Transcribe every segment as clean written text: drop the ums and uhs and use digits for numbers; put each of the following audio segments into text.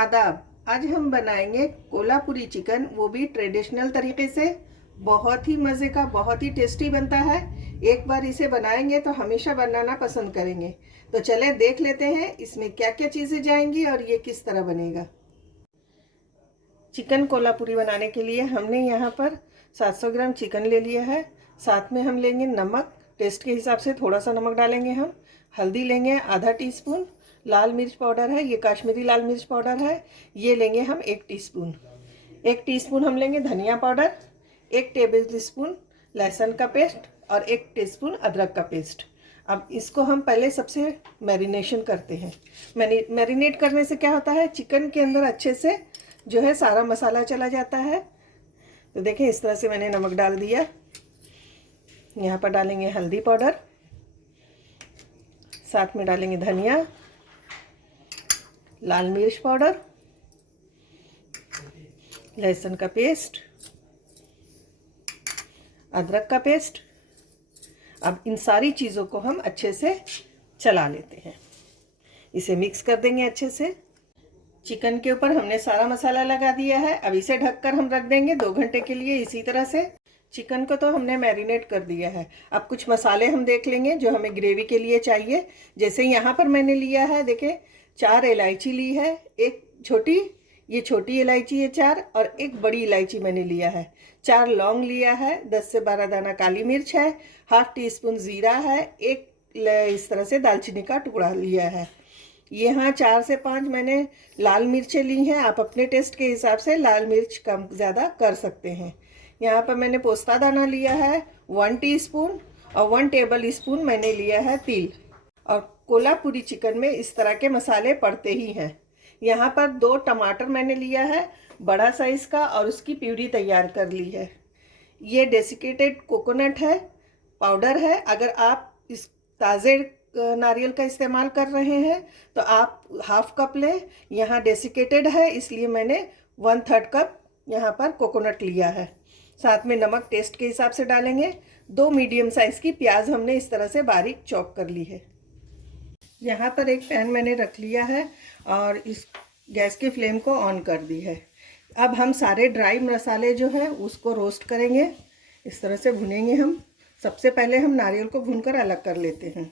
आदाब। आज हम बनाएंगे कोल्हापुरी चिकन, वो भी ट्रेडिशनल तरीके से। बहुत ही मज़े का, बहुत ही टेस्टी बनता है। एक बार इसे बनाएंगे तो हमेशा बनाना पसंद करेंगे। तो चलें देख लेते हैं इसमें क्या क्या चीज़ें जाएंगी और ये किस तरह बनेगा। चिकन कोल्हापुरी बनाने के लिए हमने यहाँ पर 700 ग्राम चिकन ले लिया है। साथ में हम लेंगे नमक, टेस्ट के हिसाब से थोड़ा सा नमक डालेंगे हम। हल्दी लेंगे आधा टीस्पून। लाल मिर्च पाउडर है, ये काश्मीरी लाल मिर्च पाउडर है, ये लेंगे हम 1 टीस्पून। 1 टीस्पून हम लेंगे धनिया पाउडर, 1 टेबल स्पून लहसुन का पेस्ट और 1 टीस्पून अदरक का पेस्ट। अब इसको हम पहले सबसे मैरिनेशन करते हैं। मैरिनेट करने से क्या होता है, चिकन के अंदर अच्छे से जो है सारा मसाला चला जाता है। तो देखें इस तरह से मैंने नमक डाल दिया। यहाँ पर डालेंगे हल्दी पाउडर, साथ में डालेंगे धनिया, लाल मिर्च पाउडर, लहसुन का पेस्ट, अदरक का पेस्ट। अब इन सारी चीज़ों को हम अच्छे से चला लेते हैं। इसे मिक्स कर देंगे अच्छे से। चिकन के ऊपर हमने सारा मसाला लगा दिया है। अब इसे ढककर हम रख देंगे 2 घंटे के लिए। इसी तरह से चिकन को तो हमने मैरिनेट कर दिया है। अब कुछ मसाले हम देख लेंगे जो हमें ग्रेवी के लिए चाहिए। जैसे यहाँ पर मैंने लिया है, देखें 4 इलायची ली है, एक छोटी, ये छोटी इलायची है 4, और एक बड़ी इलायची मैंने लिया है। 4 लौंग लिया है, 10 से 12 दाना काली मिर्च है, ½ टीस्पून ज़ीरा है, एक इस तरह से दालचीनी का टुकड़ा लिया है। यहाँ 4 से 5 मैंने लाल मिर्चें ली हैं। आप अपने टेस्ट के हिसाब से लाल मिर्च कम ज़्यादा कर सकते हैं। यहाँ पर मैंने पोस्ता दाना लिया है 1 टीस्पून, और 1 टेबल स्पून मैंने लिया है तिल। और कोल्हापुरी चिकन में इस तरह के मसाले पड़ते ही हैं। यहाँ पर 2 टमाटर मैंने लिया है बड़ा साइज़ का, और उसकी प्यूरी तैयार कर ली है। ये डेसिकेटेड कोकोनट है, पाउडर है। अगर आप इस ताज़े नारियल का इस्तेमाल कर रहे हैं तो आप ½ कप लें। यहाँ डेसिकेटेड है इसलिए मैंने 1/3 कप यहाँ पर कोकोनट लिया है। साथ में नमक टेस्ट के हिसाब से डालेंगे। 2 मीडियम साइज़ की प्याज हमने इस तरह से बारीक चॉप कर ली है। यहाँ पर एक पैन मैंने रख लिया है और इस गैस की फ्लेम को ऑन कर दी है। अब हम सारे ड्राई मसाले जो है उसको रोस्ट करेंगे। इस तरह से भुनेंगे हम। सबसे पहले हम नारियल को भूनकर अलग कर लेते हैं।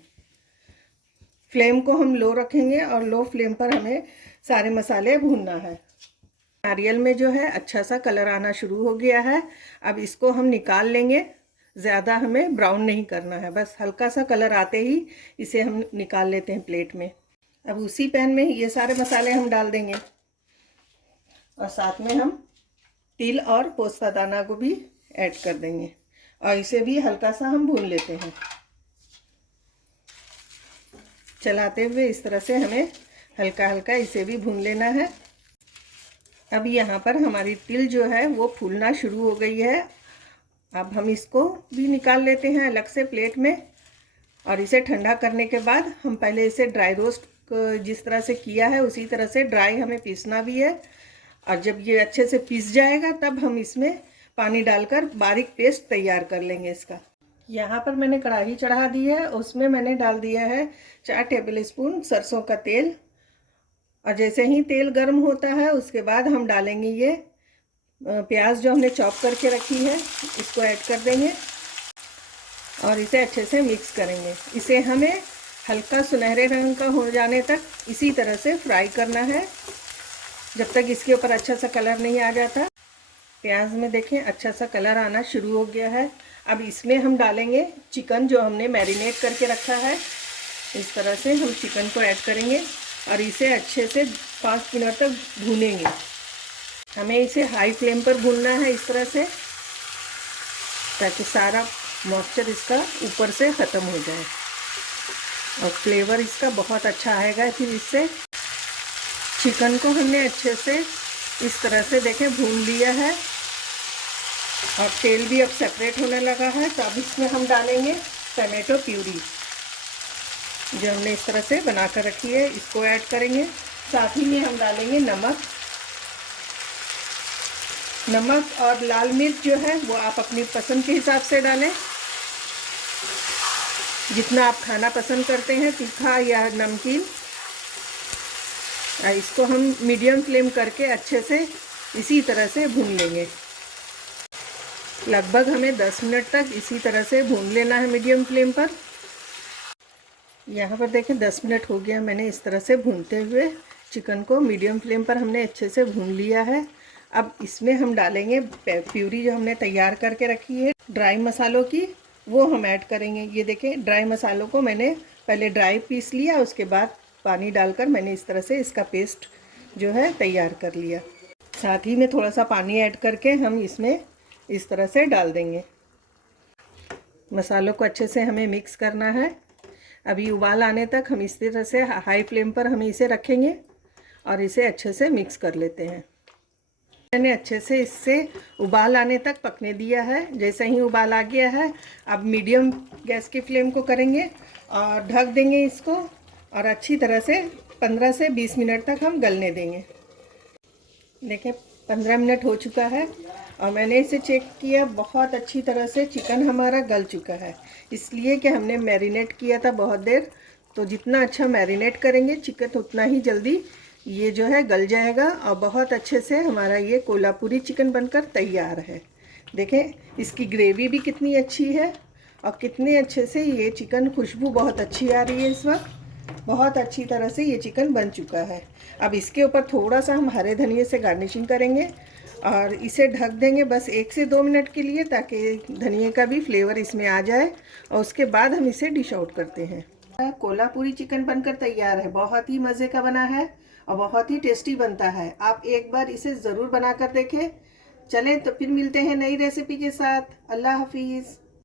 फ्लेम को हम लो रखेंगे और लो फ्लेम पर हमें सारे मसाले भूनना है। नारियल में जो है अच्छा सा कलर आना शुरू हो गया है। अब इसको हम निकाल लेंगे। ज़्यादा हमें ब्राउन नहीं करना है, बस हल्का सा कलर आते ही इसे हम निकाल लेते हैं प्लेट में। अब उसी पैन में ये सारे मसाले हम डाल देंगे और साथ में हम तिल और पोस्ता दाना को भी ऐड कर देंगे और इसे भी हल्का सा हम भून लेते हैं। चलाते हुए इस तरह से हमें हल्का हल्का इसे भी भून लेना है। अब यहाँ पर हमारी तिल जो है वो फूलना शुरू हो गई है। अब हम इसको भी निकाल लेते हैं अलग से प्लेट में, और इसे ठंडा करने के बाद हम पहले इसे ड्राई रोस्ट जिस तरह से किया है उसी तरह से ड्राई हमें पीसना भी है। और जब ये अच्छे से पीस जाएगा तब हम इसमें पानी डालकर बारीक पेस्ट तैयार कर लेंगे इसका। यहाँ पर मैंने कढ़ाई चढ़ा दी है, उसमें मैंने डाल दिया है 4 टेबल स्पून सरसों का तेल। और जैसे ही तेल गर्म होता है उसके बाद हम डालेंगे ये प्याज जो हमने चॉप करके रखी है, इसको ऐड कर देंगे और इसे अच्छे से मिक्स करेंगे। इसे हमें हल्का सुनहरे रंग का हो जाने तक इसी तरह से फ्राई करना है, जब तक इसके ऊपर अच्छा सा कलर नहीं आ जाता। प्याज में देखें अच्छा सा कलर आना शुरू हो गया है। अब इसमें हम डालेंगे चिकन जो हमने मैरिनेट करके रखा है। इस तरह से हम चिकन को ऐड करेंगे और इसे अच्छे से 5 मिनट तक भूनेंगे। हमें इसे हाई फ्लेम पर भूनना है इस तरह से, ताकि सारा मॉइस्चर इसका ऊपर से ख़त्म हो जाए और फ्लेवर इसका बहुत अच्छा आएगा। फिर इससे चिकन को हमने अच्छे से इस तरह से देखें भून लिया है और तेल भी अब सेपरेट होने लगा है। तो अब इसमें हम डालेंगे टमाटो प्यूरी जो हमने इस तरह से बना कर रखी है, इसको ऐड करेंगे। साथ ही में हम डालेंगे नमक और लाल मिर्च जो है वो आप अपनी पसंद के हिसाब से डालें। जितना आप खाना पसंद करते हैं, तीखा या नमकीन। इसको हम मीडियम फ्लेम करके अच्छे से इसी तरह से भून लेंगे। लगभग हमें 10 मिनट तक इसी तरह से भून लेना है मीडियम फ्लेम पर। यहाँ पर देखें 10 मिनट हो गया मैंने इस तरह से भूनते हुए चिकन को मीडियम फ्लेम पर हमने अच्छे से भून लिया है। अब इसमें हम डालेंगे प्यूरी जो हमने तैयार करके रखी है ड्राई मसालों की, वो हम ऐड करेंगे। ये देखें ड्राई मसालों को मैंने पहले ड्राई पीस लिया, उसके बाद पानी डालकर मैंने इस तरह से इसका पेस्ट जो है तैयार कर लिया। साथ ही में थोड़ा सा पानी ऐड करके हम इसमें इस तरह से डाल देंगे। मसालों को अच्छे से हमें मिक्स करना है। अभी उबाल आने तक हम इस तरह से हाई फ्लेम पर हम इसे रखेंगे और इसे अच्छे से मिक्स कर लेते हैं। मैंने अच्छे से इससे उबाल आने तक पकने दिया है। जैसे ही उबाल आ गया है अब मीडियम गैस की फ्लेम को करेंगे और ढक देंगे इसको और अच्छी तरह से 15 से 20 मिनट तक हम गलने देंगे। देखें 15 मिनट हो चुका है और मैंने इसे चेक किया, बहुत अच्छी तरह से चिकन हमारा गल चुका है। इसलिए कि हमने मैरिनेट किया था बहुत देर, तो जितना अच्छा मैरिनेट करेंगे चिकन उतना ही जल्दी ये जो है गल जाएगा और बहुत अच्छे से हमारा ये कोल्हापुरी चिकन बनकर तैयार है। देखें इसकी ग्रेवी भी कितनी अच्छी है और कितने अच्छे से ये चिकन, खुशबू बहुत अच्छी आ रही है इस वक्त। बहुत अच्छी तरह से ये चिकन बन चुका है। अब इसके ऊपर थोड़ा सा हम हरे धनिए से गार्निशिंग करेंगे और इसे ढक देंगे बस 1 से 2 मिनट के लिए, ताकि धनिए का भी फ्लेवर इसमें आ जाए और उसके बाद हम इसे डिश आउट करते हैं। कोल्हापुरी चिकन बनकर तैयार है। बहुत ही मज़े का बना है और बहुत ही टेस्टी बनता है। आप एक बार इसे ज़रूर बना कर देखें। चलें तो फिर मिलते हैं नई रेसिपी के साथ। अल्लाह हाफिज़।